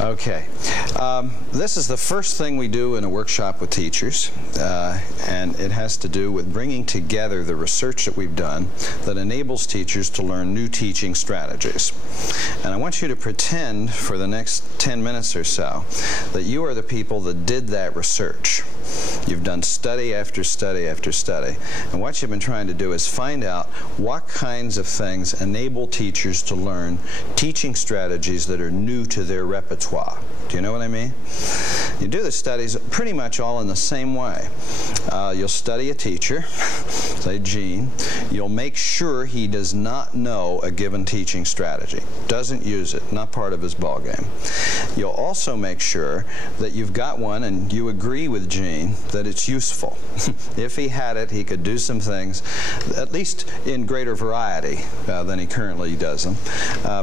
Okay. This is the first thing we do in a workshop with teachers, and it has to do with bringing together the research that we've done that enables teachers to learn new teaching strategies. And I want you to pretend for the next 10 minutes or so that you are the people that did that research. You've done study after study after study, and what you've been trying to do is find out what kinds of things enable teachers to learn teaching strategies that are new to their repertoire. Do you know what I mean? You do the studies pretty much all in the same way. You'll study a teacher, say Gene. You'll make sure he does not know a given teaching strategy, doesn't use it, not part of his ballgame. You'll also make sure that you've got one and you agree with Gene that it's useful. If he had it, he could do some things, at least in greater variety than he currently does them,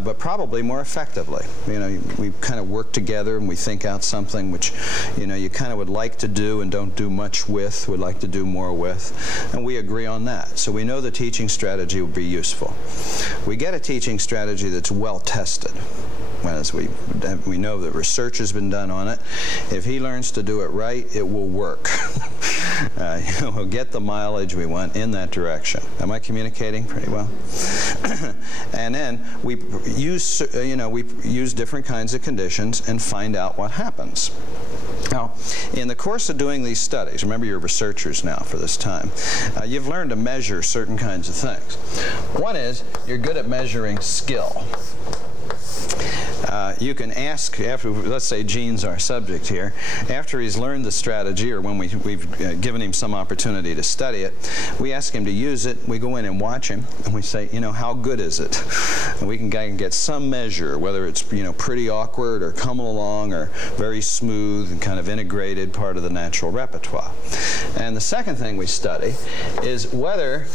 but probably more effectively. You know, we kind of work together and we think out something which, you know, you kind of would like to do and don't do much with, would like to do more with, and we agree on that. So we know the teaching strategy will be useful. We get a teaching strategy that's well tested. As we know that research has been done on it. If he learns to do it right, it will work. We'll get the mileage we want in that direction. Am I communicating pretty well? And then we use, we use different kinds of conditions and find out what happens. Now, in the course of doing these studies, remember you're researchers now for this time, you've learned to measure certain kinds of things. One is you're good at measuring skill. You can ask, after, let's say Gene's our subject here, after he's learned the strategy, or when we've given him some opportunity to study it, we ask him to use it, we go in and watch him, and we say, you know, how good is it? And we can get some measure, whether it's, you know, pretty awkward or come along or very smooth and kind of integrated, part of the natural repertoire. And the second thing we study is whether,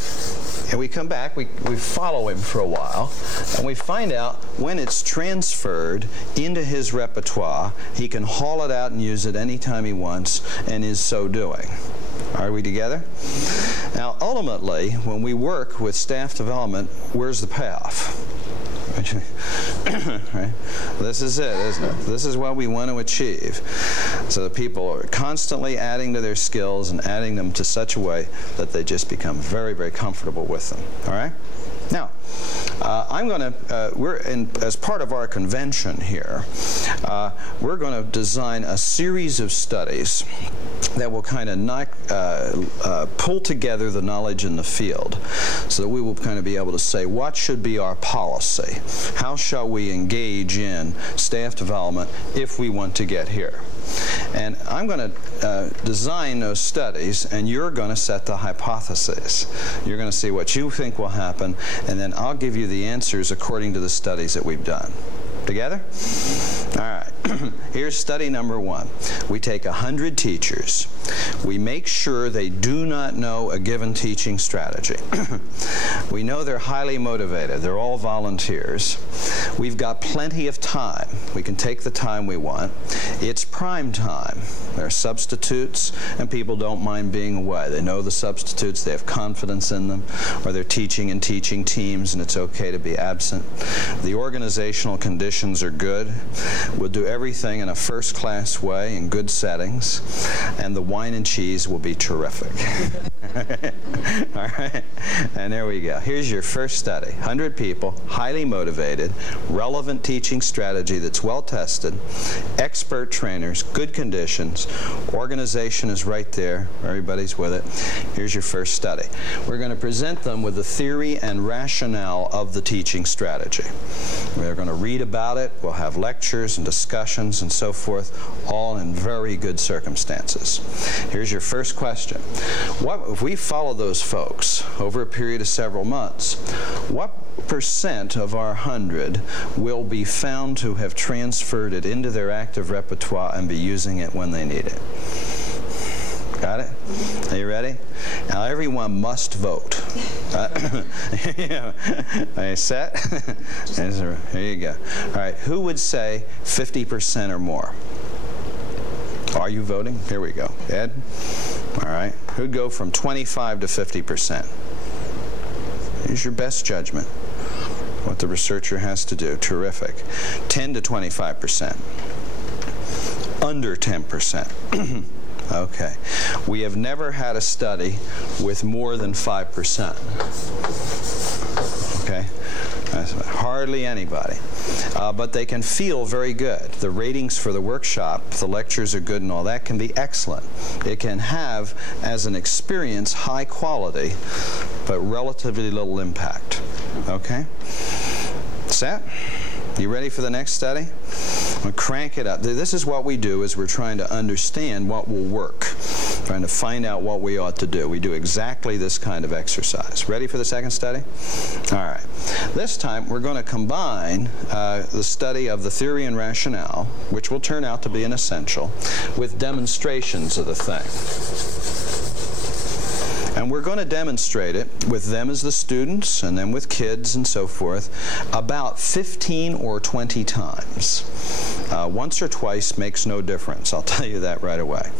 and we come back, we follow him for a while, and we find out when it's transferred into his repertoire, he can haul it out and use it anytime he wants, and is so doing. Are we together? Now, ultimately, when we work with staff development, where's the payoff? Right? This is it, isn't it? This is what we want to achieve. So the people are constantly adding to their skills and adding them to such a way that they just become very, very comfortable with them. All right? Now, I'm going to, as part of our convention here, we're going to design a series of studies that will kind of pull together the knowledge in the field so that we will kind of be able to say what should be our policy. How shall we engage in staff development if we want to get here? And I'm going to design those studies, and you're going to set the hypotheses. You're going to see what you think will happen, and then I'll give you the answers according to the studies that we've done. Together? All right. Here's study number 1. We take 100 teachers. We make sure they do not know a given teaching strategy. We know they're highly motivated. They're all volunteers. We've got plenty of time. We can take the time we want. It's prime time. There are substitutes, and people don't mind being away. They know the substitutes. They have confidence in them, or they're teaching in teaching teams, and it's okay to be absent. The organizational conditions are good. We'll do everything in a first-class way in good settings, and the wine and cheese will be terrific. All right, and there we go. Here's your first study. 100 people, highly motivated, relevant teaching strategy that's well tested, expert trainers, good conditions, organization is right there, everybody's with it. Here's your first study. We're going to present them with the theory and rationale of the teaching strategy. We're going to read about it, we'll have lectures and discussions and so forth, all in very good circumstances. Here's your first question. If we follow those folks over a period of several months, what percent of our 100 will be found to have transferred it into their active repertoire and be using it when they need it? Got it? Are you ready? Now everyone must vote. Are you set? Here you go. All right, who would say 50% or more? Are you voting? Here we go. Ed? All right. Who'd go from 25 to 50%? Use your best judgment. What the researcher has to do. Terrific. 10 to 25%. Under 10%. Okay. We have never had a study with more than 5%. Okay? Hardly anybody. But they can feel very good. The ratings for the workshop, the lectures are good and all that, can be excellent. It can have, as an experience, high quality, but relatively little impact. Okay? Set? You ready for the next study? We'll crank it up. This is what we do, is we're trying to understand what will work, trying to find out what we ought to do. We do exactly this kind of exercise. Ready for the second study? All right. This time we're going to combine the study of the theory and rationale, which will turn out to be an essential, with demonstrations of the thing. And we're going to demonstrate it with them as the students and then with kids and so forth about 15 or 20 times. Once or twice makes no difference. I'll tell you that right away.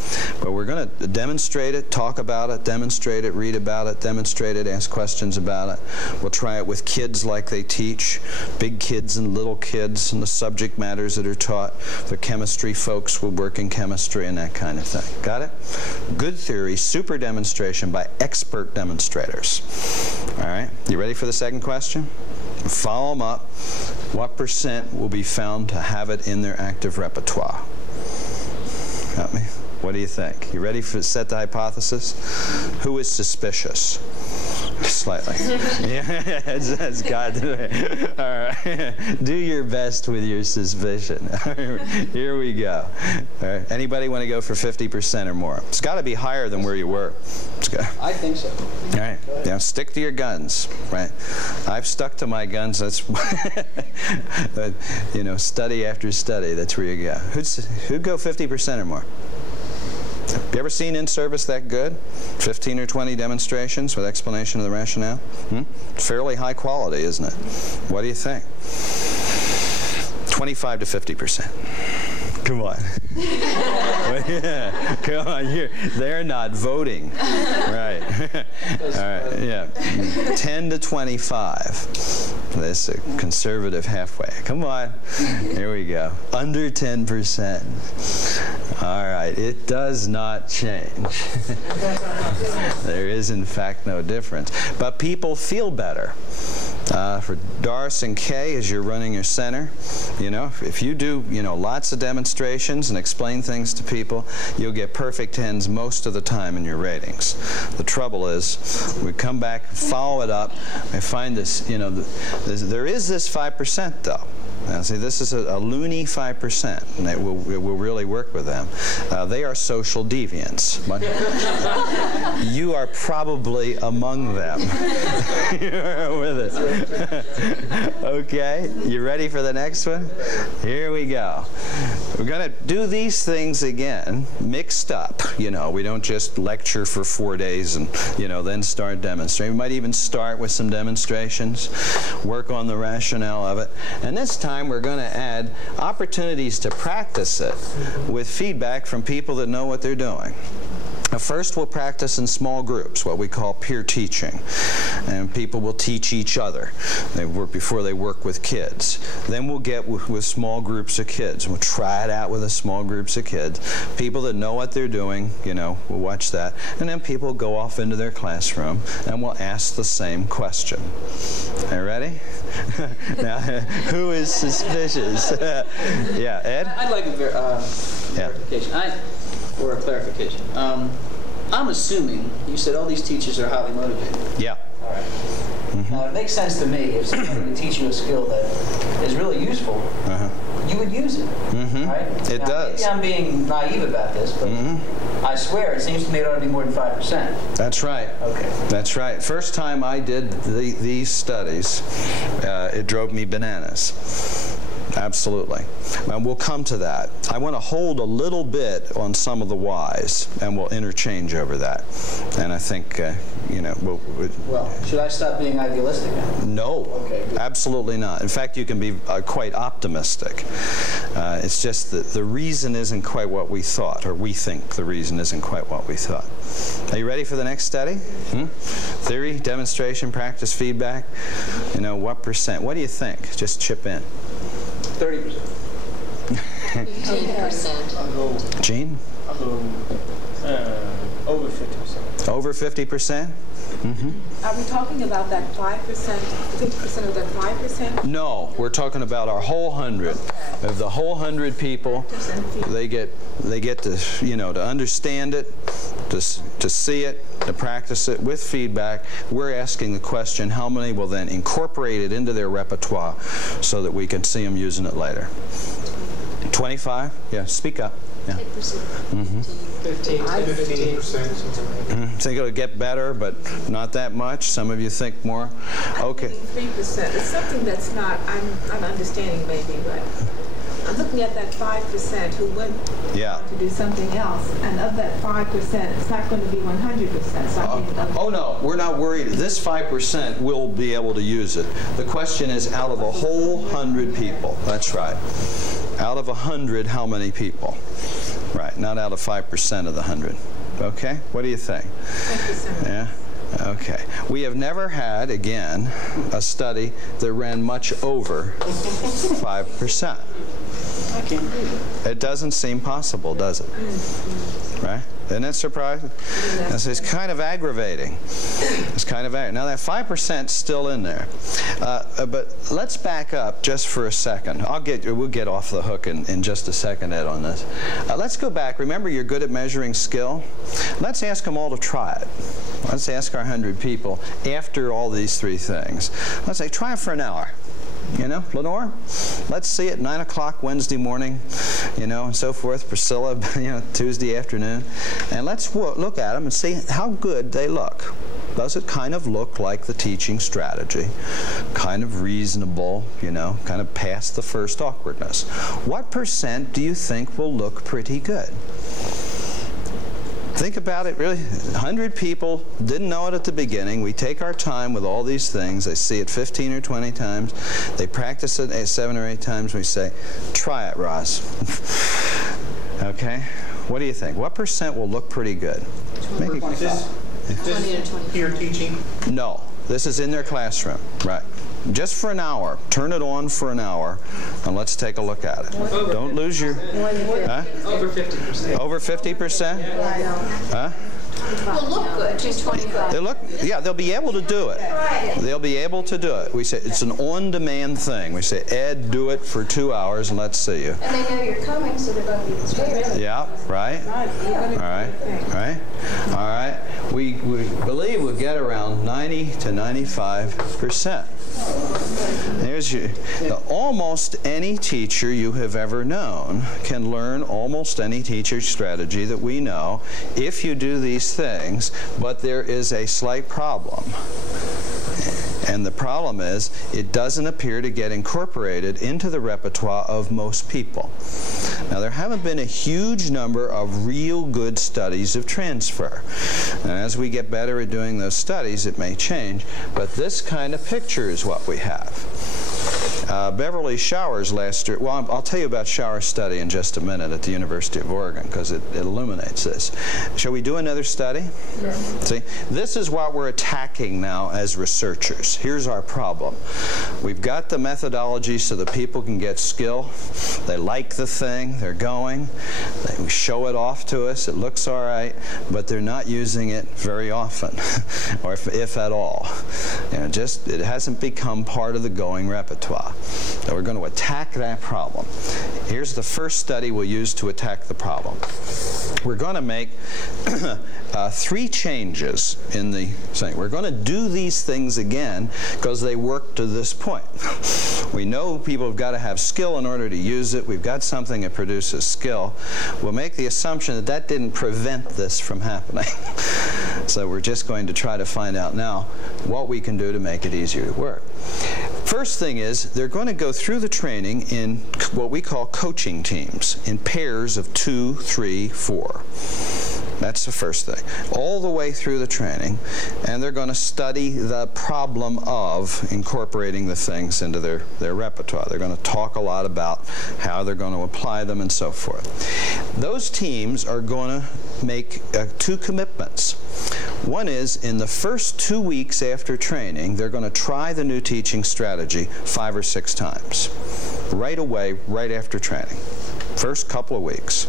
But we're going to demonstrate it, talk about it, demonstrate it, read about it, demonstrate it, ask questions about it. We'll try it with kids like they teach, big kids and little kids, and the subject matters that are taught. The chemistry folks will work in chemistry and that kind of thing. Got it? Good theory, super demonstration by expert demonstrators. All right, you ready for the second question? Follow them up. What percent will be found to have it in their active repertoire? Got me? What do you think? You ready to set the hypothesis? Who is suspicious? Slightly. Yeah, that's God. All right. Do your best with your suspicion. Here we go. All right. Anybody want to go for 50% or more? It's got to be higher than where you were. I think so. All right. Now stick to your guns. Right. I've stuck to my guns. That's you know, study after study. That's where you go. Who'd go 50% or more? Have you ever seen in-service that good? 15 or 20 demonstrations with explanation of the rationale? Fairly high quality, isn't it? What do you think? 25 to 50%. Come on. Yeah, come on. They're not voting. Right. All right. Yeah. 10 to 25. That's a conservative halfway. Come on. Here we go. Under 10%. All right. It does not change. There is, in fact, no difference. But people feel better. For Doris and Kay, as you're running your center, you know, if you do, you know, lots of demonstrations and explain things to people, you'll get perfect 10s most of the time in your ratings. The trouble is, we come back, follow it up, and find this, you know, there is this 5% though. Now, see, this is a loony 5%, and it will really work with them. They are social deviants. But you are probably among them. You're with us. Okay, you ready for the next one? Here we go. We're going to do these things again, mixed up. You know, we don't just lecture for 4 days and, you know, then start demonstrating. We might even start with some demonstrations, work on the rationale of it, and this time we're going to add opportunities to practice it with feedback from people that know what they're doing. First, we'll practice in small groups, what we call peer teaching. And people will teach each other. They work before they work with kids. Then we'll get with small groups of kids. We'll try it out with a small groups of kids. People that know what they're doing, you know, we'll watch that. And then people go off into their classroom and we'll ask the same question. Are you ready? Now, who is suspicious? Yeah, Ed? I'd like a verification. Or a clarification. I'm assuming you said all these teachers are highly motivated. Yeah. All right. Mm-hmm. Now, it makes sense to me if somebody would teach you a skill that is really useful, you would use it. Mm-hmm. Right? It does. Maybe I'm being naive about this, but I swear it seems to me it ought to be more than 5%. That's right. Okay. That's right. First time I did these studies, it drove me bananas. Absolutely. And we'll come to that. I want to hold a little bit on some of the whys, and we'll interchange over that. And I think, you know, well, should I stop being idealistic now? No. Okay, good. Absolutely not. In fact, you can be quite optimistic. It's just that the reason isn't quite what we thought, or we think the reason isn't quite what we thought. Are you ready for the next study? Theory, demonstration, practice, feedback. You know, what percent? What do you think? Just chip in. 30%. 15%. Gene? I'll go over 50%. Over 50%? Are we talking about that 5%, 50% of that 5%? No, we're talking about our whole 100. Of the whole 100 people, they get to, you know, to understand it, to see it, to practice it with feedback. We're asking the question, how many will then incorporate it into their repertoire so that we can see them using it later? 25? Yeah, speak up. Yeah. 15%. Think it'll get better, but not that much? Some of you think more? Okay. 3%. It's something that's not, I'm not understanding maybe, but I'm looking at that 5% who went to do something else, and of that 5%, it's not going to be 100%. So oh no, we're not worried. This 5% will be able to use it. The question is, out of a whole 100 people. That's right. Out of 100, how many people? Right, not out of 5% of the 100. Okay, what do you think? Thank you so much. Yeah. Okay. We have never had, again, a study that ran much over 5%. I can't believe it. It doesn't seem possible, does it? Right? Isn't it surprising? It's kind of aggravating. It's kind of aggravating. Now that 5%'s still in there. But let's back up just for a second. We'll get off the hook in just a second, Ed, on this. Let's go back. Remember, you're good at measuring skill? Let's ask them all to try it. Let's ask our 100 people after all these three things. Let's say, try it for an hour. You know, Lenore, let's see it 9 o'clock Wednesday morning, you know, and so forth. Priscilla, you know, Tuesday afternoon. And let's look at them and see how good they look. Does it kind of look like the teaching strategy? Kind of reasonable, you know, kind of past the first awkwardness. What percent do you think will look pretty good? Think about it, really. 100 people didn't know it at the beginning. We take our time with all these things. They see it 15 or 20 times. They practice it 7 or 8 times. We say, try it, Ross. Okay? What do you think? What percent will look pretty good? Maybe 20 to 20. Peer teaching? No. This is in their classroom. Right. Just for an hour. Turn it on for an hour, and let's take a look at it. Don't lose your... Huh? Over 50%. Over 50%? Huh? Will look good, just 25. They look, yeah, they'll be able to do it. They'll be able to do it. We say it's an on-demand thing. We say, Ed, do it for 2 hours and let's see you. And they know you're coming, so they're going to be prepared. Yeah, right. All right, right, all right. We believe we'll get around 90 to 95%. There's your, almost any teacher you have ever known can learn almost any teacher strategy that we know if you do these things, but there is a slight problem. And the problem is, it doesn't appear to get incorporated into the repertoire of most people. Now, there haven't been a huge number of real good studies of transfer. And as we get better at doing those studies, it may change. But this kind of picture is what we have. Beverly Showers last year, well, I'll tell you about Showers' study in just a minute at the University of Oregon, because it illuminates this. Shall we do another study? Yeah. See, this is what we're attacking now as researchers. Here's our problem. We've got the methodology so that people can get skill. They like the thing, they're going, they show it off to us, it looks all right, but they're not using it very often, or if at all. You know, just, it hasn't become part of the going repertoire. So we're going to attack that problem. Here's the first study we'll use to attack the problem. We're going to make 3 changes in the thing. We're going to do these things again because they work to this point. We know people have got to have skill in order to use it. We've got something that produces skill. We'll make the assumption that that didn't prevent this from happening. So we're just going to try to find out now what we can do to make it easier to work. First thing is, they're going to go through the training in what we call coaching teams, in pairs of 2, 3, 4. That's the first thing. All the way through the training, and they're going to study the problem of incorporating the things into their repertoire. They're going to talk a lot about how they're going to apply them and so forth. Those teams are going to make 2 commitments. One is, in the first 2 weeks after training, they're going to try the new teaching strategy 5 or 6 times. Right away, right after training. First couple of weeks.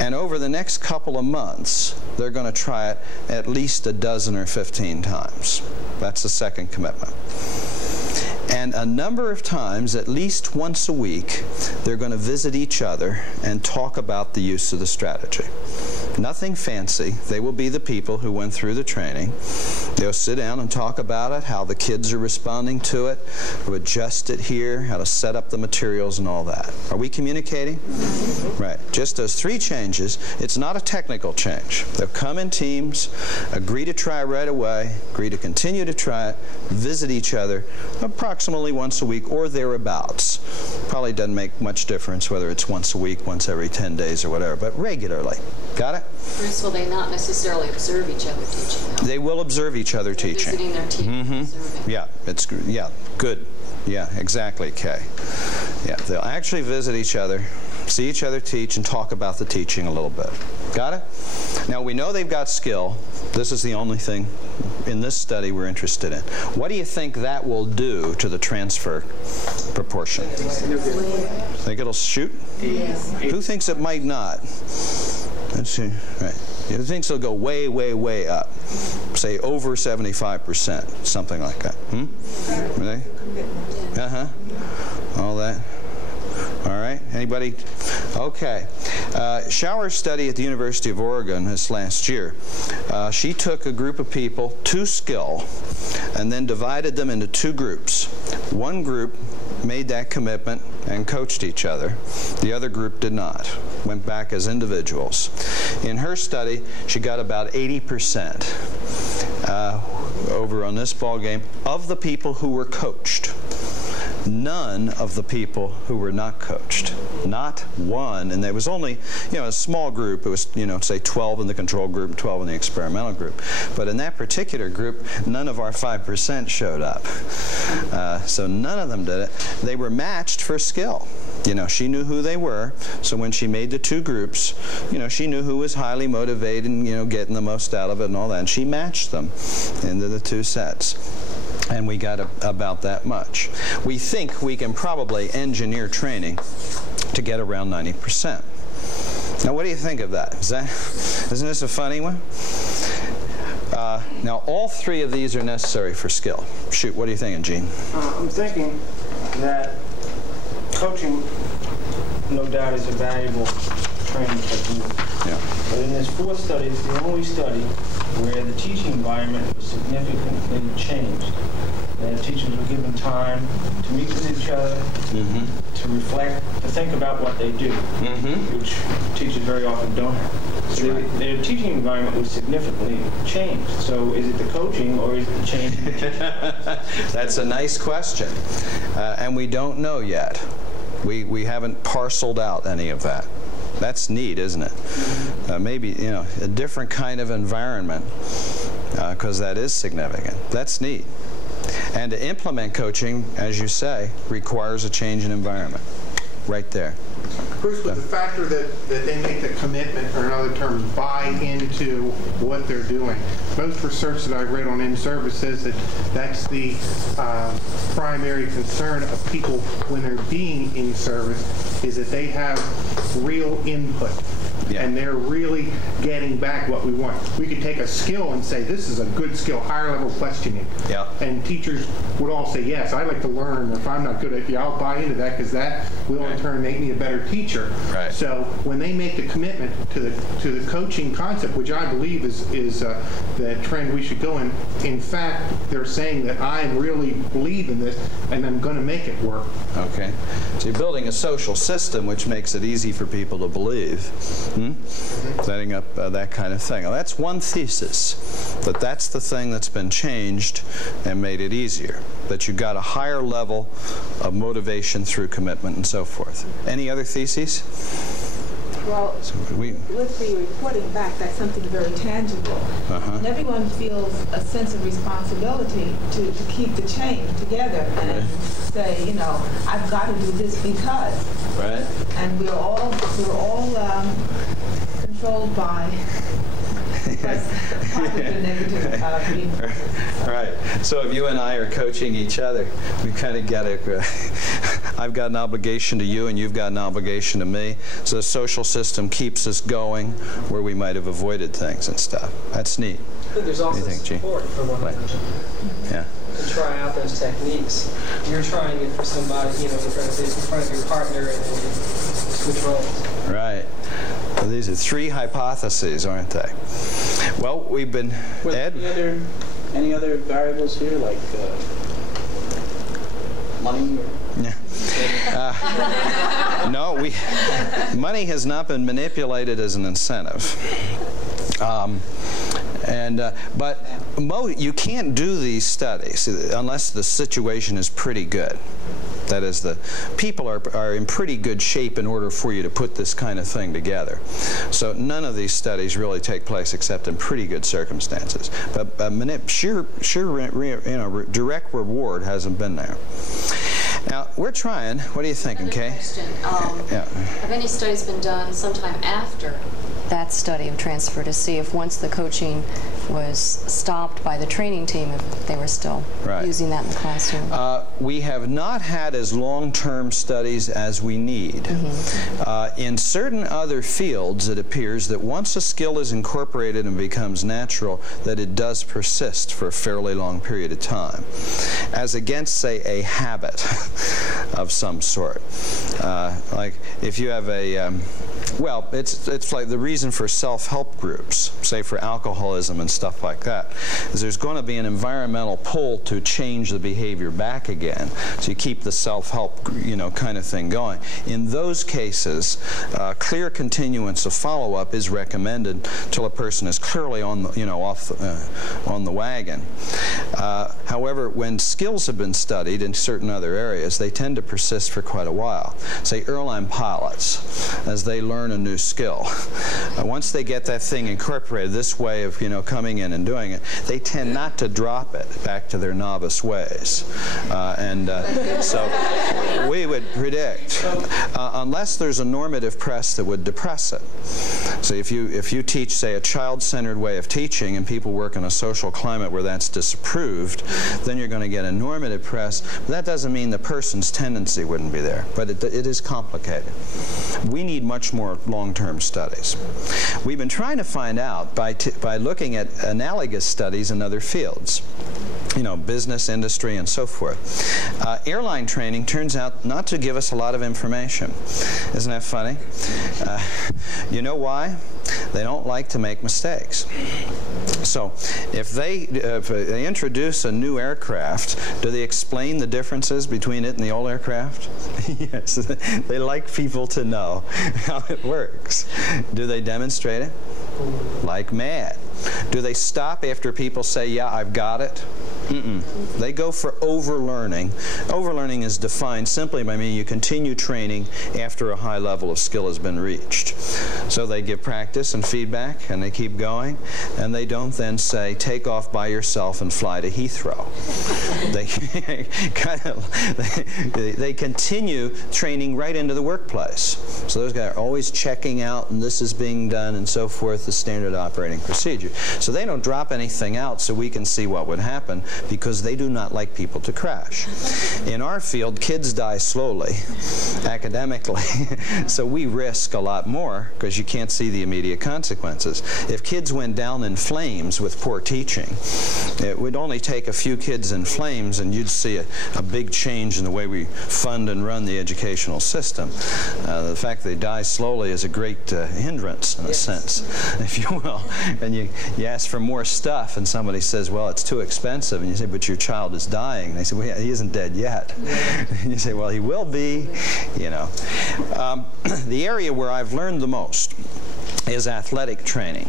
And over the next couple of months, they're going to try it at least a dozen or 15 times. That's the second commitment. And a number of times, at least once a week, they're going to visit each other and talk about the use of the strategy. Nothing fancy. They will be the people who went through the training. They'll sit down and talk about it, how the kids are responding to it, to adjust it here, how to set up the materials and all that. Are we communicating? Right. Just those 3 changes. It's not a technical change. They'll come in teams, agree to try right away, agree to continue to try it, visit each other approximately once a week or thereabouts. Probably doesn't make much difference whether it's once a week, once every 10 days or whatever, but regularly. Got it? Bruce, will they not necessarily observe each other teaching, though? They will observe each other teaching. Visiting their team, observing. Yeah, good. Yeah, exactly, Kay. Yeah, they'll actually visit each other, see each other teach, and talk about the teaching a little bit. Got it? Now, we know they've got skill. This is the only thing in this study we're interested in. What do you think that will do to the transfer proportion? Think it'll shoot? Who thinks it might not? Let's see. Right. Who thinks it'll go way, way, way up? Say over 75%, something like that. Really? All that. All right. Anybody? Okay. Showers' study at the University of Oregon this last year, she took a group of people to skill and then divided them into 2 groups. One group made that commitment and coached each other. The other group did not. Went back as individuals. In her study, she got about 80% over on this ball game of the people who were coached. None of the people who were not coached. Not one. And there was only, a small group. It was, say 12 in the control group and 12 in the experimental group. But in that particular group, none of our 5% showed up. So none of them did it. They were matched for skill. She knew who they were. So when she made the 2 groups, she knew who was highly motivated and, getting the most out of it and all that. And she matched them into the 2 sets. And we got about that much. We think we can probably engineer training to get around 90%. Now, what do you think of that? Isn't this a funny one? Now, all 3 of these are necessary for skill. Shoot, what are you thinking, Gene? I'm thinking that coaching, no doubt, is a valuable training technique. Yeah. But in this 4th study, it's the only study where the teaching environment was significantly changed. that if teachers were given time to meet with each other, to reflect, to think about what they do, which teachers very often don't have. So their teaching environment was significantly changed. So is it the coaching or is it the change in the teaching? That's a nice question. And we don't know yet. We haven't parceled out any of that. That's neat, isn't it? Maybe, you know, a different kind of environment, because that is significant. That's neat. And to implement coaching, as you say, requires a change in environment. Right there. Bruce, with the factor that they make the commitment, or in other terms, buy into what they're doing. Most research that I've read on in-service says that that's the primary concern of people when they're being in service, is that they have real input. Yeah. And they're really getting back what we want. We could take a skill and say, this is a good skill, higher level questioning. Yeah. And teachers would all say, yes, I'd like to learn. If I'm not good at it, I'll buy into that, because that will in turn make me a better teacher. Right. So when they make the commitment to the coaching concept, which I believe is the trend we should go in fact, they're saying that I really believe in this and I'm going to make it work. Okay. So you're building a social system which makes it easy for people to believe. Setting up that kind of thing. Now, that's one thesis, that that's the thing that's been changed and made it easier, that you got a higher level of motivation through commitment and so forth. Any other theses? Well, with the reporting back, that's something very tangible. And everyone feels a sense of responsibility to keep the chain together and say, you know, I've got to do this because. Right. And we're all controlled by positive and negative reinforcement. Right. So if you and I are coaching each other, we kind of get it. I've got an obligation to you and you've got an obligation to me. So the social system keeps us going where we might have avoided things and stuff. That's neat. I think there's also support for one another. Yeah. To try out those techniques. You're trying it for somebody, you know, in front of your partner, and then you switch roles. Right. Well, these are three hypotheses, aren't they? Well, we've been... Ed? Any other variables here, like money? Yeah. No, money has not been manipulated as an incentive. But you can't do these studies unless the situation is pretty good. That is, the people are in pretty good shape in order for you to put this kind of thing together. So none of these studies really take place except in pretty good circumstances. But direct reward hasn't been there. Now, we're trying. What are you thinking, Kay? Have any studies been done sometime after that study of transfer to see if once the coaching was stopped by the training team, if they were still using that in the classroom? We have not had as long-term studies as we need. In certain other fields, it appears that once a skill is incorporated and becomes natural, that it does persist for a fairly long period of time, as against, say, a habit of some sort. Like if you have a, well, it's like the reason for self-help groups, say for alcoholism and stuff like that, is there's going to be an environmental pull to change the behavior back again. So you keep the self-help, you know, kind of thing going. In those cases, clear continuance of follow-up is recommended till a person is clearly on the, you know, on the wagon. However, when skills have been studied in certain other areas, they tend to persist for quite a while. Say airline pilots, as they learn a new skill, once they get that thing incorporated, this way of, you know, coming in and doing it, they tend not to drop it back to their novice ways. So we would predict, unless there's a normative press that would depress it. So if you teach, say, a child-centered way of teaching and people work in a social climate where that's disapproved, then you're going to get a normative press. But that doesn't mean the person's tendency wouldn't be there, but it is complicated. We need much more long-term studies. We've been trying to find out by looking at analogous studies in other fields, you know, business, industry, and so forth. Airline training turns out not to give us a lot of information. Isn't that funny? You know why? They don't like to make mistakes. So if they introduce a new aircraft, do they explain the differences between it and the old aircraft? Yes, they like people to know how it works. Do they demonstrate it? Like mad. Do they stop after people say, yeah, I've got it? They go for overlearning. Overlearning is defined simply by meaning you continue training after a high level of skill has been reached. So they give practice and feedback, and they keep going, and they don't then say, take off by yourself and fly to Heathrow. They continue training right into the workplace. So those guys are always checking out, and this is being done, and so forth, the standard operating procedure. So they don't drop anything out so we can see what would happen, because they do not like people to crash. In our field, kids die slowly, academically, so we risk a lot more because you can't see the immediate consequences. If kids went down in flames with poor teaching, it would only take a few kids in flames and you'd see a big change in the way we fund and run the educational system. The fact they die slowly is a great hindrance, in a sense, if you will. And you ask for more stuff and somebody says, well, it's too expensive. And you say, but your child is dying. And they say, well, yeah, he isn't dead yet. And you say, well, he will be, you know. The area where I've learned the most is athletic training.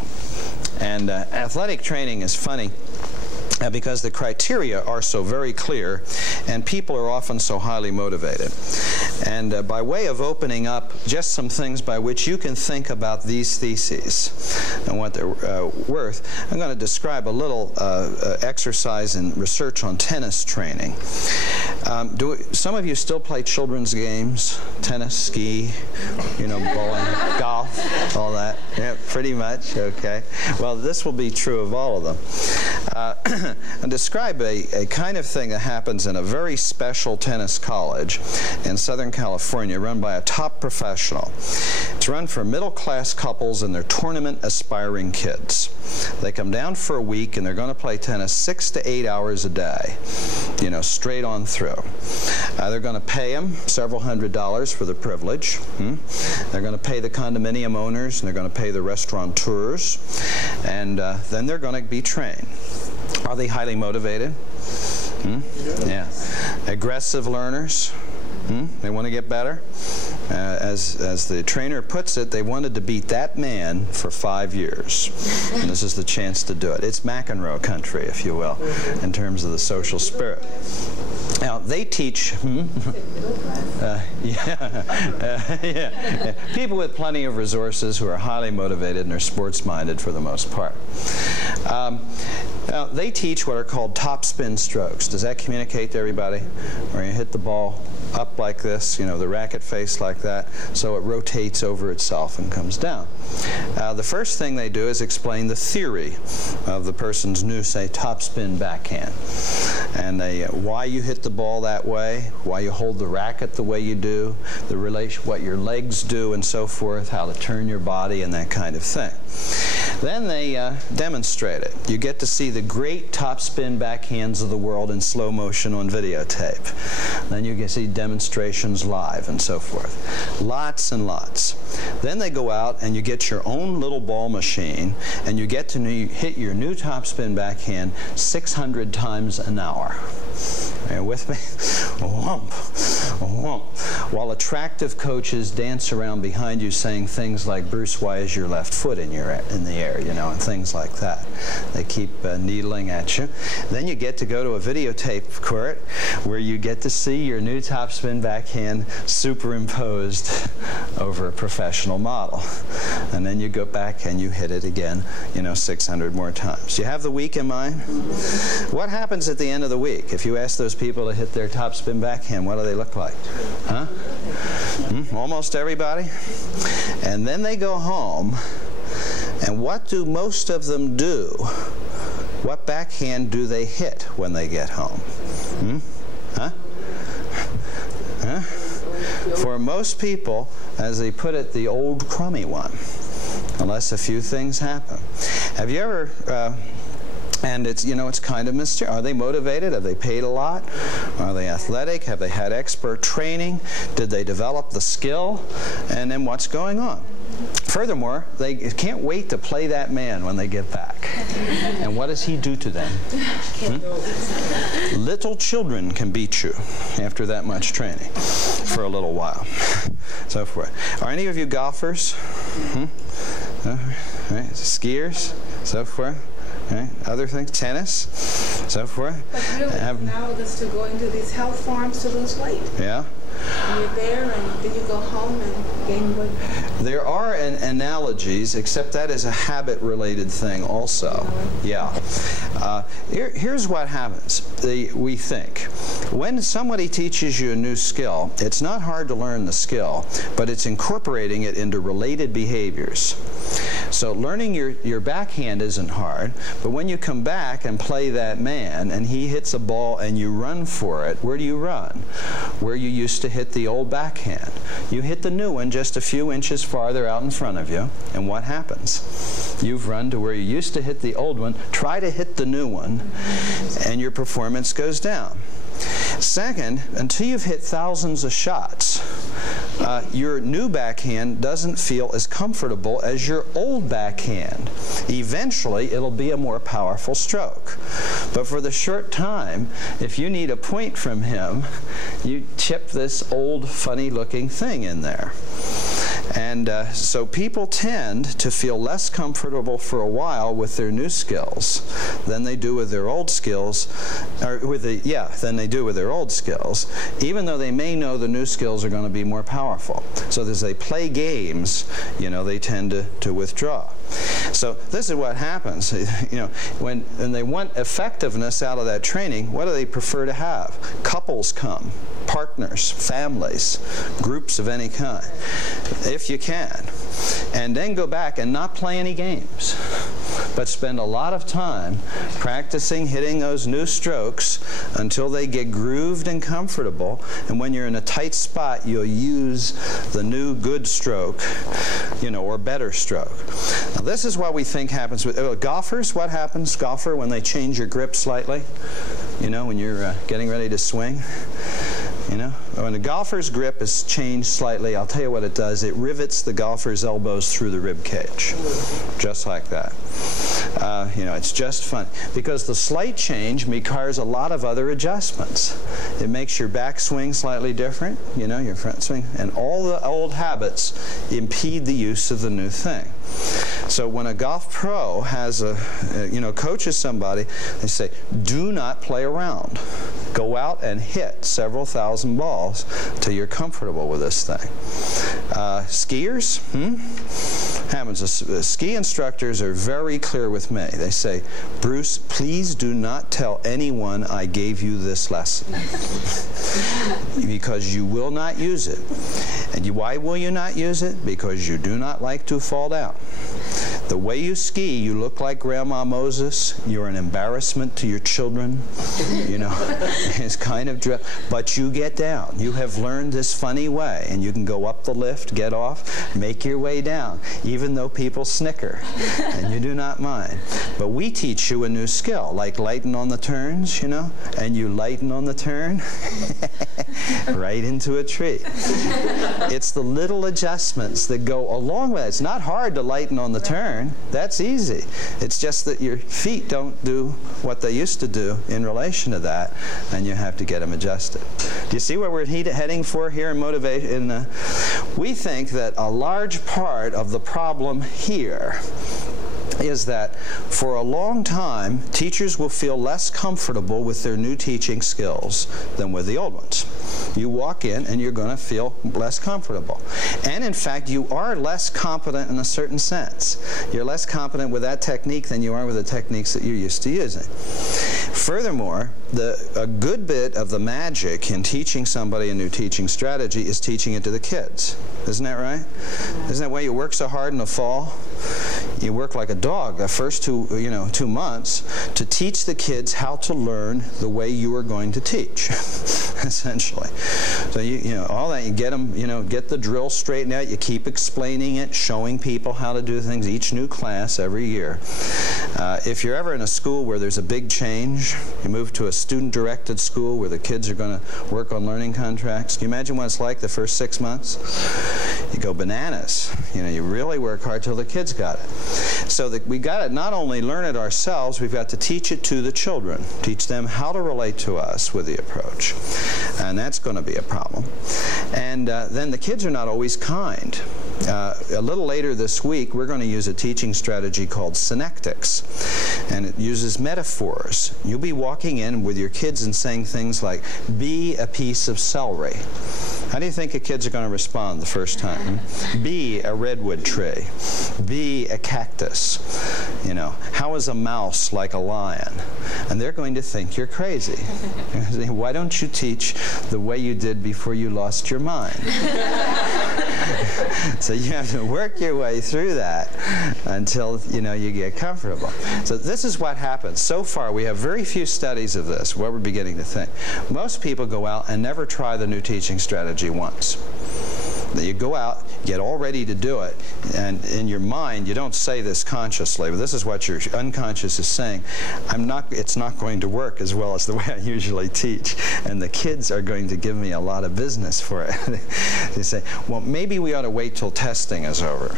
And athletic training is funny because the criteria are so very clear and people are often so highly motivated. And by way of opening up just some things by which you can think about these theses and what they're worth, I'm going to describe a little exercise in research on tennis training. Some of you still play children's games? Tennis, ski, you know, bowling, golf, all that? Yeah, pretty much, okay. Well, this will be true of all of them. And describe a kind of thing that happens in a very special tennis college in Southern California run by a top professional. It's run for middle-class couples and their tournament-aspiring kids. They come down for a week and they're going to play tennis 6 to 8 hours a day, you know, straight on through. They're going to pay them several $100s for the privilege. They're going to pay the condominium owners and they're going to pay the restaurateurs, and then they're going to be trained. Are they highly motivated? Yeah. Aggressive learners? They want to get better? As the trainer puts it, they wanted to beat that man for 5 years. And this is the chance to do it. It's McEnroe country, if you will, in terms of the social spirit. Now, they teach people with plenty of resources who are highly motivated and are sports-minded for the most part. Now, they teach what are called topspin strokes. Does that communicate to everybody? Where you hit the ball up like this, you know, the racket face like that, so it rotates over itself and comes down. The first thing they do is explain the theory of the person's new, say, topspin backhand. And why you hit the ball that way, why you hold the racket the way you do, the relation, what your legs do and so forth, how to turn your body and that kind of thing. Then they demonstrate it. You get to see the great topspin backhands of the world in slow motion on videotape. Then you can see demonstrations live and so forth. Lots and lots. Then they go out and you get your own little ball machine and you get to hit your new topspin backhand 600 times an hour. Are you with me? Whomp, whomp. While attractive coaches dance around behind you saying things like, Bruce, why is your left foot in the air, you know, and things like that. They keep needling at you. Then you get to go to a videotape court where you get to see your new topspin backhand superimposed over a professional model. And then you go back and you hit it again, you know, 600 more times. You have the week in mind? What happens at the end of the week? If you ask those people to hit their topspin backhand, what do they look like? Huh? Almost everybody. And then they go home, and what do most of them do? What backhand do they hit when they get home? Huh? Huh? For most people, as they put it, the old crummy one, unless a few things happen. Have you ever... and it's, you know, it's kind of mysterious. Are they motivated? Have they paid a lot? Are they athletic? Have they had expert training? Did they develop the skill? And then what's going on? Furthermore, they can't wait to play that man when they get back. And what does he do to them? Little children can beat you after that much training for a little while. So forth. Are any of you golfers? Right. Skiers? So forth. Right. Other things? Tennis? So forth. But really, analogous to going to these health farms to lose weight. Yeah. And you're there, and then you go home and gain weight. There are analogies, except that is a habit-related thing also. Yeah. Here's what happens. We think. When somebody teaches you a new skill, it's not hard to learn the skill, but it's incorporating it into related behaviors. So learning your backhand isn't hard, but when you come back and play that man and he hits a ball and you run for it, where do you run? Where you used to hit the old backhand. You hit the new one just a few inches farther out in front of you, and what happens? You've run to where you used to hit the old one, try to hit the new one, and your performance goes down. Second, until you've hit thousands of shots, your new backhand doesn't feel as comfortable as your old backhand. Eventually, it'll be a more powerful stroke. But for the short time, if you need a point from him, you chip this old, funny-looking thing in there. And so people tend to feel less comfortable for a while with their new skills than they do with their old skills, or than they do with their old skills, even though they may know the new skills are going to be more powerful. So as they play games, they tend to withdraw. So this is what happens. When they want effectiveness out of that training, what do they prefer to have? Couples come, partners, families, groups of any kind, if you can. And then go back and not play any games, but spend a lot of time practicing hitting those new strokes until they get grooved and comfortable. And when you're in a tight spot, you'll use the new good stroke, or better stroke. Now, this is what we think happens with golfers. What happens, golfer, when they change your grip slightly? When you're getting ready to swing? When a golfer's grip is changed slightly, I'll tell you what it does. It rivets the golfer's elbows through the rib cage, just like that. It's just fun. Because the slight change requires a lot of other adjustments. It makes your back swing slightly different, your front swing, and all the old habits impede the use of the new thing. So when a golf pro has coaches somebody, they say, do not play around. Go out and hit several thousand balls till you're comfortable with this thing. Skiers, ski instructors are very clear with me. They say, Bruce, please do not tell anyone I gave you this lesson because you will not use it. And why will you not use it? Because you do not like to fall down. The way you ski, you look like Grandma Moses. You're an embarrassment to your children. It's kind of but you get down. You have learned this funny way, and you can go up the lift, get off, make your way down, even though people snicker, and you do not mind. But we teach you a new skill, like lighten on the turns, and you lighten on the turn right into a tree. It's the little adjustments that go along with it. It's not hard to lighten on the turn. That's easy. It's just that your feet don't do what they used to do in relation to that, and you have to get them adjusted. Do you see where we're heading for here in motivation? We think that a large part of the problem here is that for a long time, teachers will feel less comfortable with their new teaching skills than with the old ones. You walk in and you're going to feel less comfortable. And in fact, you are less competent in a certain sense. You're less competent with that technique than you are with the techniques that you're used to using. Furthermore, a good bit of the magic in teaching somebody a new teaching strategy is teaching it to the kids. Isn't that right? Isn't that why you work so hard in the fall? You work like a dog the first 2 months to teach the kids how to learn the way you are going to teach, essentially. consciously. So you know, all that, you get them, you know, get the drill straightened out, you keep explaining it, showing people how to do things, each new class every year. If you're ever in a school where there's a big change, you move to a student-directed school where the kids are going to work on learning contracts. Can you imagine what it's like the first 6 months? You go bananas. You know, you really work hard till the kids got it. So that we got to not only learn it ourselves, we've got to teach it to the children, teach them how to relate to us with the approach. And that's going to be a problem. And then the kids are not always kind. A little later this week, we're going to use a teaching strategy called synectics, and it uses metaphors. You'll be walking in with your kids and saying things like, be a piece of celery. How do you think the kids are going to respond the first time? Be a redwood tree. Be a cactus. You know, how is a mouse like a lion? And they're going to think you're crazy. Why don't you teach the way you did before you lost your mind? So you have to work your way through that until, you know, you get comfortable. So this is what happens. So far, we have very few studies of this, what we're beginning to think. Most people go out and never try the new teaching strategy once. You go out, get all ready to do it, and in your mind, you don't say this consciously, but this is what your unconscious is saying. It's not going to work as well as the way I usually teach, and the kids are going to give me a lot of business for it. They say, well, maybe we ought to wait till testing is over.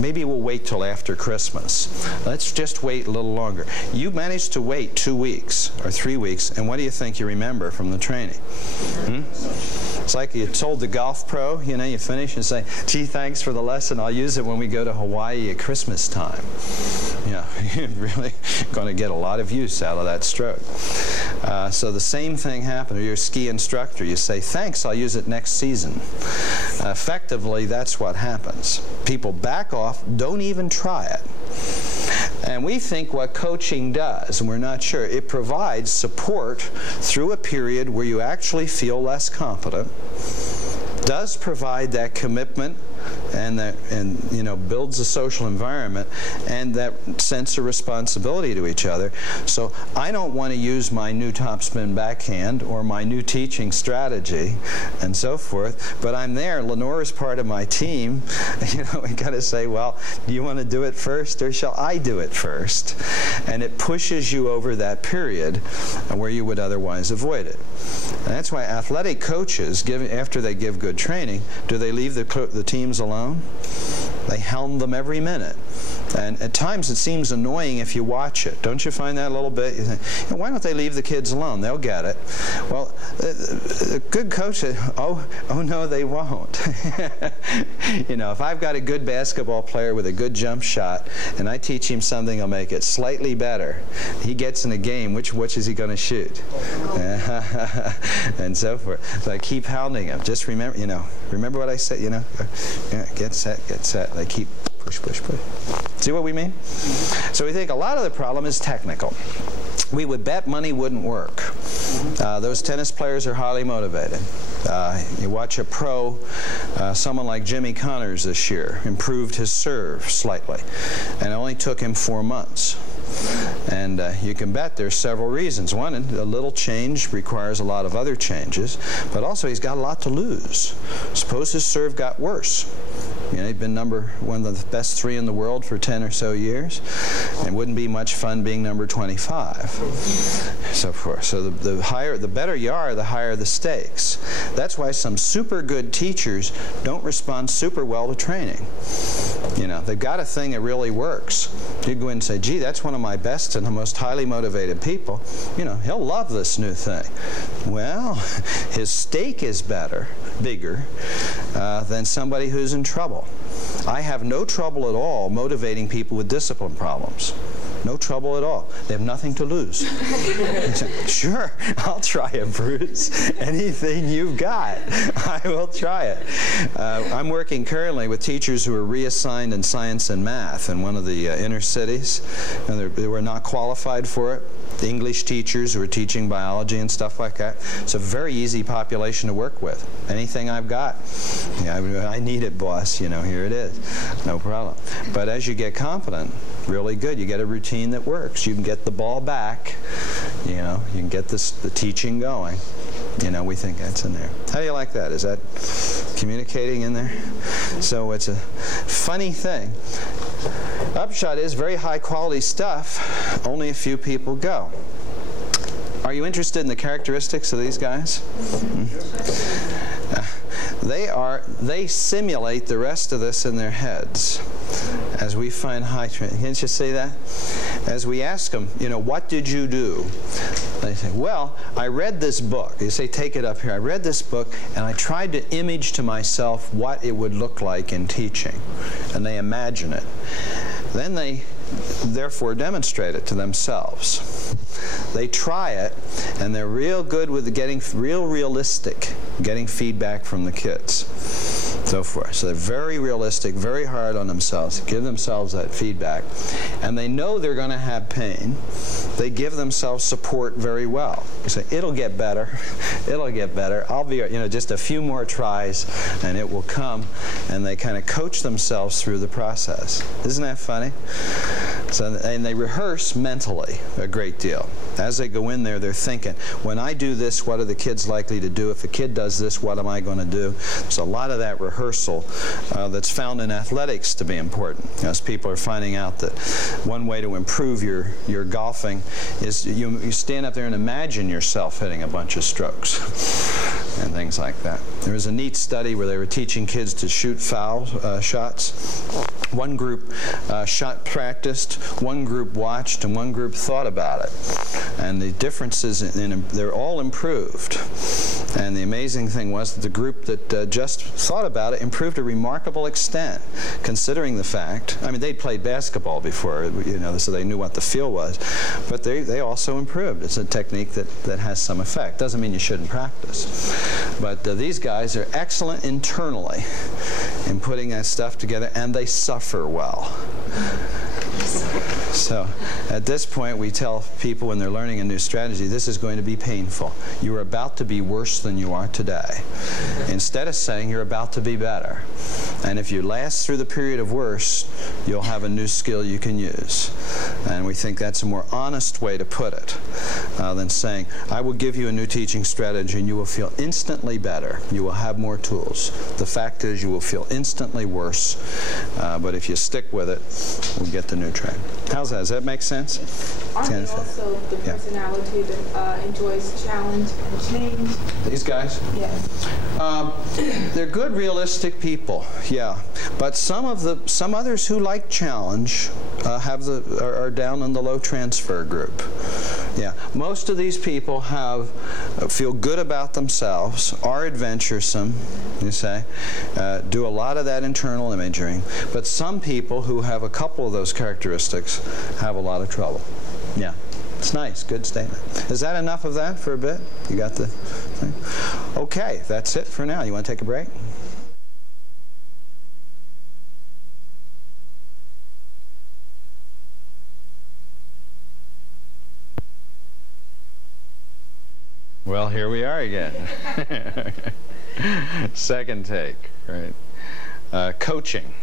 Maybe we'll wait till after Christmas. Let's just wait a little longer. You managed to wait 2 weeks or 3 weeks, and what do you think you remember from the training? It's like you told the golf pro, you know, you finish and say, gee, thanks for the lesson. I'll use it when we go to Hawaii at Christmas time. You know, you're really going to get a lot of use out of that stroke. So the same thing happened. You're a ski instructor. You say, thanks, I'll use it next season. Effectively, that's what happens. People back off, don't even try it. And we think what coaching does, and we're not sure, it provides support through a period where you actually feel less competent, does provide that commitment and you know, builds a social environment and that sense of responsibility to each other. So I don't want to use my new topspin backhand or my new teaching strategy and so forth, but I'm there. Lenore's part of my team. You know, we got to say, well, do you want to do it first or shall I do it first? And it pushes you over that period where you would otherwise avoid it. And that's why athletic coaches, after they give good training, do they leave the teams alone? They helm them every minute. And at times it seems annoying if you watch it. Don't you find that a little bit? You think, why don't they leave the kids alone? They'll get it. Well, a good coach says, oh no, they won't. You know, if I've got a good basketball player with a good jump shot and I teach him something that'll make it slightly better, he gets in a game, which is he going to shoot? And so forth. So I keep hounding him. Just remember, you know, remember what I said, you know, get set, get set. They keep push, push, push. See what we mean? So we think a lot of the problem is technical. We would bet money wouldn't work. Those tennis players are highly motivated. You watch a pro, someone like Jimmy Connors this year, improved his serve slightly, and it only took him 4 months. And you can bet there's several reasons. One, a little change requires a lot of other changes, but also he's got a lot to lose. Suppose his serve got worse. You know, he'd been one of the best 3 in the world for 10 or so years. It wouldn't be much fun being number 25. So forth. So the better you are, the higher the stakes. That's why some super good teachers don't respond super well to training. You know, they've got a thing that really works. You go in and say, gee, that's one of my best and the most highly motivated people. You know, he'll love this new thing. Well, his stake is bigger than somebody who's in trouble. I have no trouble at all motivating people with discipline problems. No trouble at all. They have nothing to lose. Sure, I'll try it, Bruce. Anything you've got, I will try it. I'm working currently with teachers who are reassigned in science and math in one of the inner cities, and they were not qualified for it. The English teachers who are teaching biology and stuff like that. It's a very easy population to work with. Anything I've got, yeah, I need it, boss. You know, here it is. No problem. But as you get competent, really good, you get a routine that works. You can get the ball back. You know, you can get the teaching going. You know, we think that's in there. How do you like that? Is that communicating in there? So it's a funny thing. Upshot is very high quality stuff, only a few people go. Are you interested in the characteristics of these guys? They simulate the rest of this in their heads as we find high training. Can't you see that? As we ask them, you know, what did you do? They say, well, I read this book. You say, take it up here. I read this book and I tried to image to myself what it would look like in teaching. And they imagine it. Then they therefore demonstrate it to themselves. They try it, and they're real good with getting realistic, getting feedback from the kids, so forth. So they're very realistic, very hard on themselves, give themselves that feedback, and they know they're going to have pain. They give themselves support very well. You say, it'll get better, it'll get better. I'll be, you know, just a few more tries, and it will come. And they kind of coach themselves through the process. Isn't that funny? So, and they rehearse mentally a great deal. As they go in there, they're thinking, when I do this, what are the kids likely to do? If a kid does this, what am I going to do? There's a lot of that rehearsal that's found in athletics to be important. As people are finding out that one way to improve your golfing is you stand up there and imagine yourself hitting a bunch of strokes and things like that. There was a neat study where they were teaching kids to shoot foul shots. One group shot practiced, one group watched, and one group thought about it. And the differences, they're all improved. And the amazing thing was that the group that just thought about it improved a remarkable extent, considering the fact, I mean, they'd played basketball before, you know, so they knew what the feel was, but they also improved. It's a technique that has some effect. Doesn't mean you shouldn't practice. But these guys are excellent internally in putting that stuff together, and they suffer well. So at this point, we tell people when they're learning a new strategy, this is going to be painful. You're about to be worse than you are today. Instead of saying you're about to be better. And if you last through the period of worse, you'll have a new skill you can use. And we think that's a more honest way to put it than saying, I will give you a new teaching strategy and you will feel instantly better. You will have more tools. The fact is you will feel instantly worse. But if you stick with it, we'll get the new trend. How's that? Does that make sense? Aren't they also the personality that enjoys challenge and change? These guys? Yes. They're good, realistic people, yeah. But some others who like challenge are down in the low transfer group. Yeah. Most of these people feel good about themselves, are adventuresome, you say, do a lot of that internal imaging. But some people who have a couple of those characteristics have a lot of trouble. Yeah. It's nice. Good statement. Is that enough of that for a bit? You got the thing? Okay. That's it for now. You want to take a break? Well, here we are again. Second take, right? Coaching.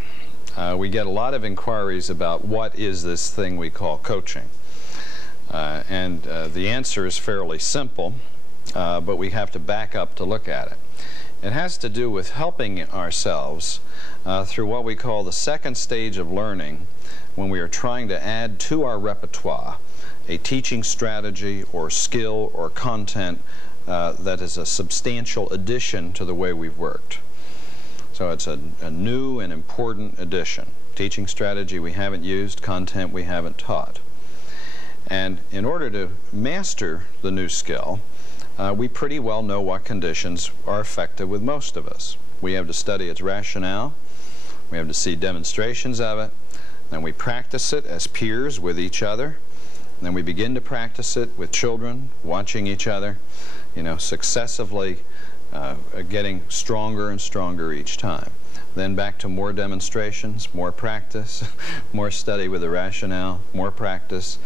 We get a lot of inquiries about what is this thing we call coaching. And the answer is fairly simple, but we have to back up to look at it. It has to do with helping ourselves through what we call the second stage of learning, when we are trying to add to our repertoire a teaching strategy or skill or content that is a substantial addition to the way we've worked. So it's a new and important addition. Teaching strategy we haven't used, content we haven't taught. And in order to master the new skill, we pretty well know what conditions are effective with most of us. We have to study its rationale, we have to see demonstrations of it, then we practice it as peers with each other, and then we begin to practice it with children, watching each other, you know, successively getting stronger and stronger each time. Then back to more demonstrations, more practice, more study with the rationale, more practice,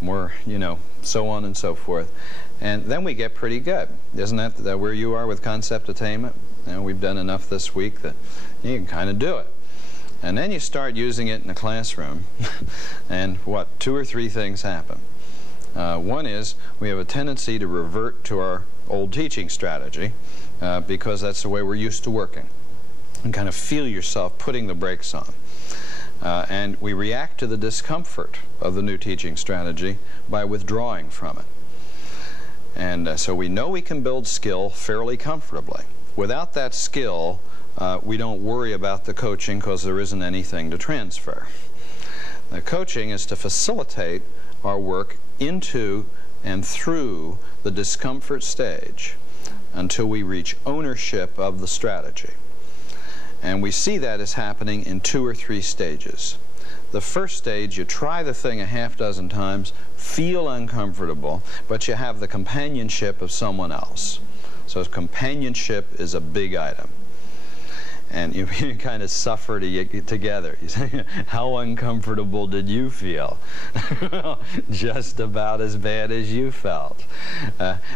more, you know, so on and so forth. And then we get pretty good. Isn't that where you are with concept attainment? You know, we've done enough this week that you can kind of do it. And then you start using it in the classroom, and what, 2 or 3 things happen. One is we have a tendency to revert to our old teaching strategy because that's the way we're used to working. And kind of feel yourself putting the brakes on. And we react to the discomfort of the new teaching strategy by withdrawing from it. And so we know we can build skill fairly comfortably. Without that skill, we don't worry about the coaching because there isn't anything to transfer. The coaching is to facilitate our work into and through the discomfort stage until we reach ownership of the strategy. And we see that as happening in 2 or 3 stages. The first stage, you try the thing a half-dozen times, feel uncomfortable, but you have the companionship of someone else. So companionship is a big item. And you kind of suffer together. You say, how uncomfortable did you feel? Just about as bad as you felt.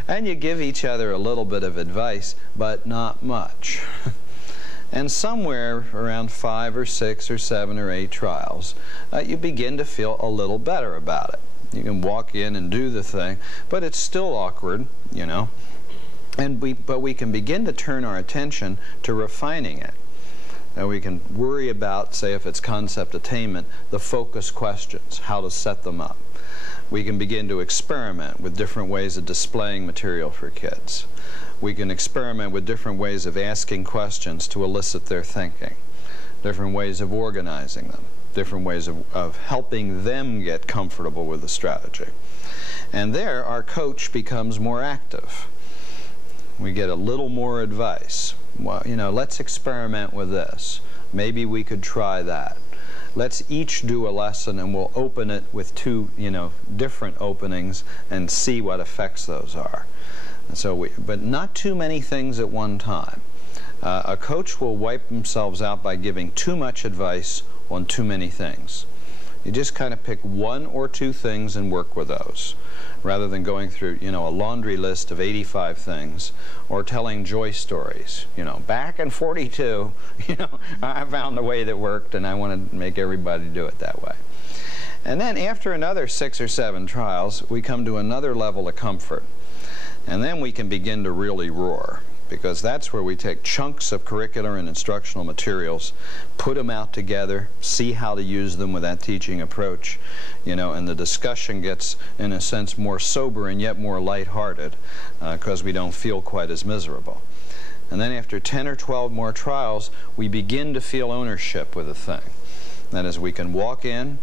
And you give each other a little bit of advice, but not much. And somewhere around 5 or 6 or 7 or 8 trials, you begin to feel a little better about it. You can walk in and do the thing, but it's still awkward, you know. But we can begin to turn our attention to refining it. And we can worry about, say if it's concept attainment, the focus questions, how to set them up. We can begin to experiment with different ways of displaying material for kids. We can experiment with different ways of asking questions to elicit their thinking, different ways of organizing them, different ways of helping them get comfortable with the strategy. And there, our coach becomes more active. We get a little more advice. Well, you know, let's experiment with this. Maybe we could try that. Let's each do a lesson and we'll open it with 2, you know, different openings and see what effects those are. So but not too many things at one time. A coach will wipe themselves out by giving too much advice on too many things. You just kind of pick 1 or 2 things and work with those, rather than going through, you know, a laundry list of 85 things, or telling joy stories. You know, back in 42, you know, I found a way that worked and I want to make everybody do it that way. And then after another 6 or 7 trials, we come to another level of comfort. And then we can begin to really roar, because that's where we take chunks of curricular and instructional materials, put them out together, see how to use them with that teaching approach, you know, and the discussion gets, in a sense, more sober and yet more lighthearted, because we don't feel quite as miserable. And then after 10 or 12 more trials, we begin to feel ownership with the thing. That is, we can walk in,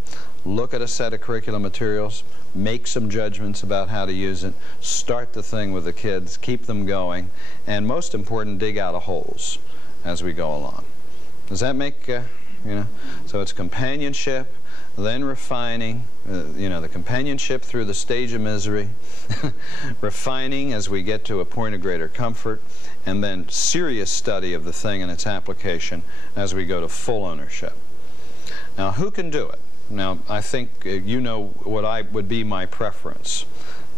look at a set of curriculum materials, make some judgments about how to use it, start the thing with the kids, keep them going, and most important, dig out of holes as we go along. Does that make, you know, so it's companionship, then refining, you know, the companionship through the stage of misery, refining as we get to a point of greater comfort, and then serious study of the thing and its application as we go to full ownership. Now, who can do it? Now, I think you know what would be my preference.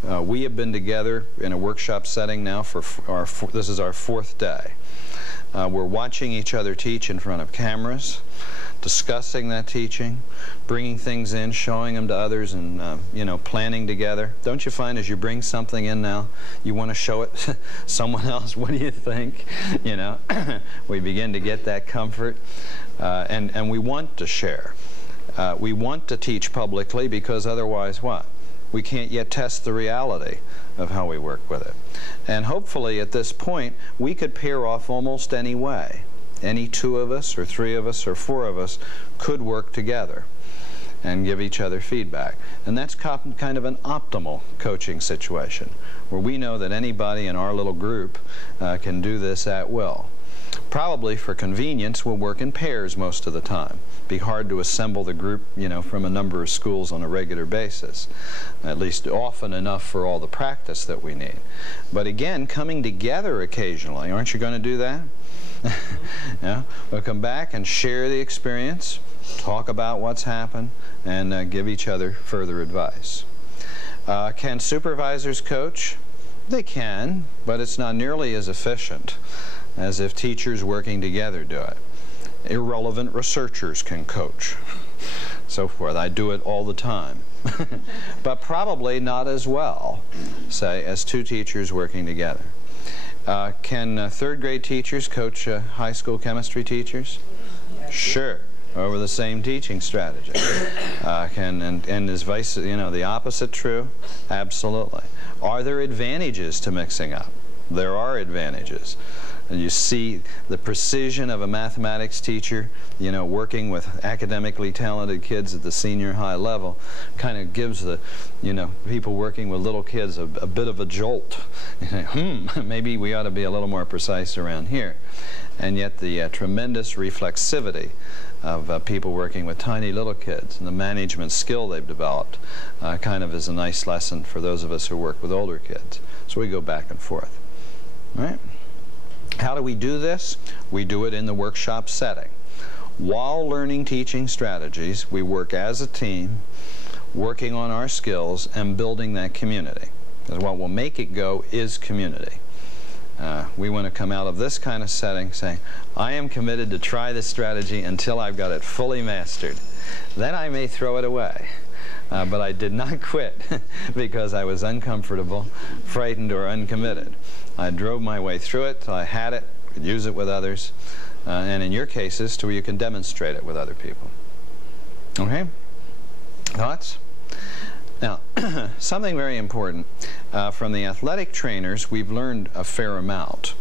We have been together in a workshop setting now for this is our 4th day. We're watching each other teach in front of cameras, discussing that teaching, bringing things in, showing them to others, and you know, planning together. Don't you find as you bring something in now, you want to show it someone else? What do you think? You know, we begin to get that comfort, and we want to share. We want to teach publicly because otherwise what? We can't yet test the reality of how we work with it. And hopefully at this point we could pair off almost any way. Any 2 of us or 3 of us or 4 of us could work together and give each other feedback. And that's kind of an optimal coaching situation where we know that anybody in our little group can do this at will. Probably for convenience we'll work in pairs most of the time. Be hard to assemble the group, you know, from a number of schools on a regular basis, at least often enough for all the practice that we need. But again, coming together occasionally, aren't you going to do that? Yeah, we'll come back and share the experience, talk about what's happened, and give each other further advice. Can supervisors coach? They can, but it's not nearly as efficient as if teachers working together do it. Irrelevant researchers can coach. so forth. I do it all the time. But probably not as well, say, as two teachers working together. Can third grade teachers coach high school chemistry teachers? Sure, over the same teaching strategy. And is vice, the opposite true? Absolutely. Are there advantages to mixing up? There are advantages. And you see the precision of a mathematics teacher, working with academically talented kids at the senior high level, kind of gives the, people working with little kids a bit of a jolt. Maybe we ought to be a little more precise around here. And yet the tremendous reflexivity of people working with tiny little kids and the management skill they've developed kind of is a nice lesson for those of us who work with older kids. So we go back and forth. All right? How do we do this? We do it in the workshop setting. While learning teaching strategies, we work as a team, working on our skills and building that community. Because what will make it go is community. We want to come out of this kind of setting saying, I am committed to try this strategy until I've got it fully mastered. Then I may throw it away. But I did not quit because I was uncomfortable, frightened, or uncommitted. I drove my way through it till I had it, could use it with others, and in your cases, to where you can demonstrate it with other people. Okay? Thoughts? Now, something very important. From the athletic trainers, we've learned a fair amount.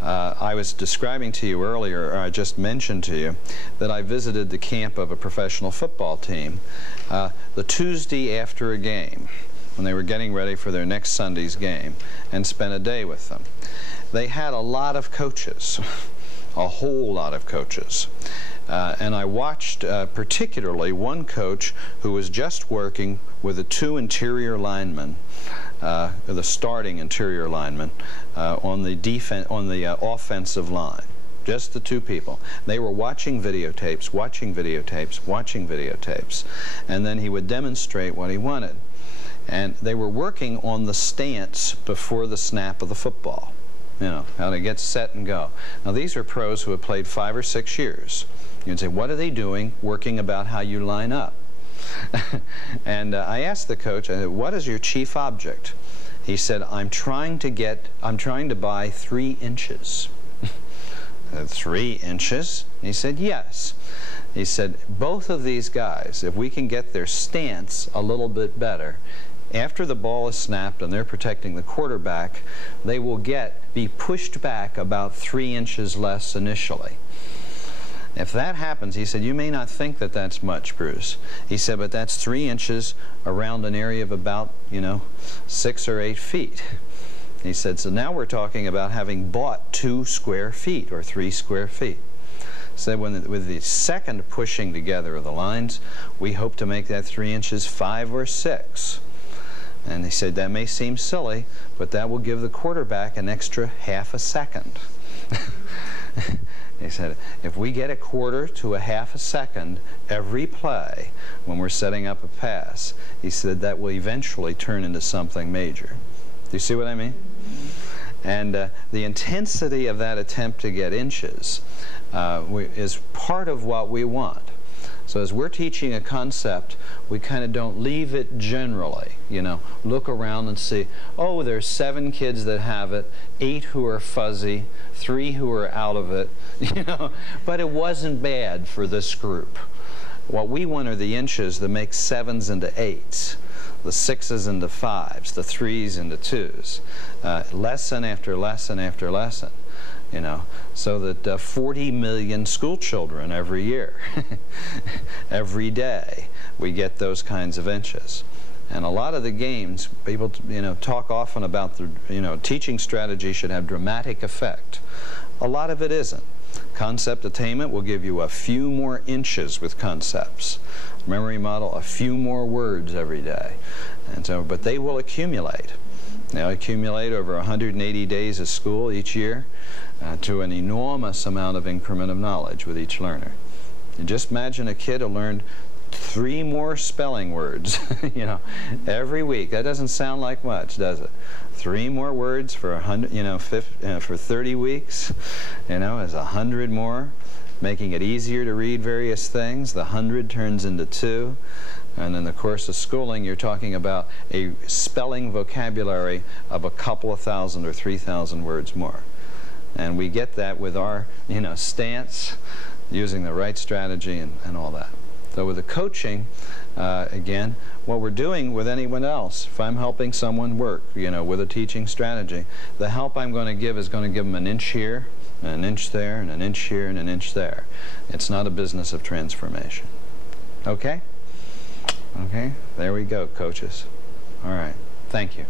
I was describing to you earlier, or I just mentioned to you, that I visited the camp of a professional football team the Tuesday after a game, when they were getting ready for their next Sunday's game, and spent a day with them. They had a lot of coaches, a whole lot of coaches. And I watched particularly one coach who was just working with the two interior linemen, the starting interior linemen, on the offensive line. Just the two people. They were watching videotapes, watching videotapes, watching videotapes, and then he would demonstrate what he wanted. And they were working on the stance before the snap of the football. How to get set and go. Now these are pros who have played 5 or 6 years. You'd say, what are they doing? Working about how you line up. And I asked the coach, I said, what is your chief object? He said, I'm trying to buy 3 inches. 3 inches? He said, yes. He said, both of these guys, if we can get their stance a little bit better, after the ball is snapped and they're protecting the quarterback, they will be pushed back about 3 inches less initially. If that happens, he said, you may not think that that's much, Bruce. He said, but that's 3 inches around an area of about, 6 or 8 feet. He said, so now we're talking about having bought 2 square feet or 3 square feet. So with the second pushing together of the lines, we hope to make that 3 inches 5 or 6. And he said, that may seem silly, but that will give the quarterback an extra half a second. He said, if we get a quarter to a half a second every play when we're setting up a pass, he said that will eventually turn into something major. Do you see what I mean? And the intensity of that attempt to get inches is part of what we want. So as we're teaching a concept, we kind of don't leave it generally, look around and see, oh, there's 7 kids that have it, 8 who are fuzzy, 3 who are out of it, but it wasn't bad for this group. What we want are the inches that make 7s into 8s, the 6s into 5s, the 3s into 2s, lesson after lesson after lesson. So that 40 million school children every year, every day, we get those kinds of inches. And a lot of the games, people, talk often about the, teaching strategy should have dramatic effect. A lot of it isn't. Concept attainment will give you a few more inches with concepts. Memory model, a few more words every day. And so, but they will accumulate. They'll accumulate over 180 days of school each year to an enormous amount of increment of knowledge with each learner. And just imagine a kid who learned 3 more spelling words, every week. That doesn't sound like much, does it? 3 more words for 100, for 30 weeks, is 100 more. making it easier to read various things. The 100 turns into 2. And in the course of schooling, you're talking about a spelling vocabulary of a couple of thousand or 3,000 words more. And we get that with our, stance, using the right strategy and all that. So with the coaching, again, what we're doing with anyone else, if I'm helping someone work, with a teaching strategy, the help I'm going to give is going to give them an inch here, and an inch there, and an inch here, and an inch there. It's not a business of transformation. Okay? Okay, there we go, coaches. All right, thank you.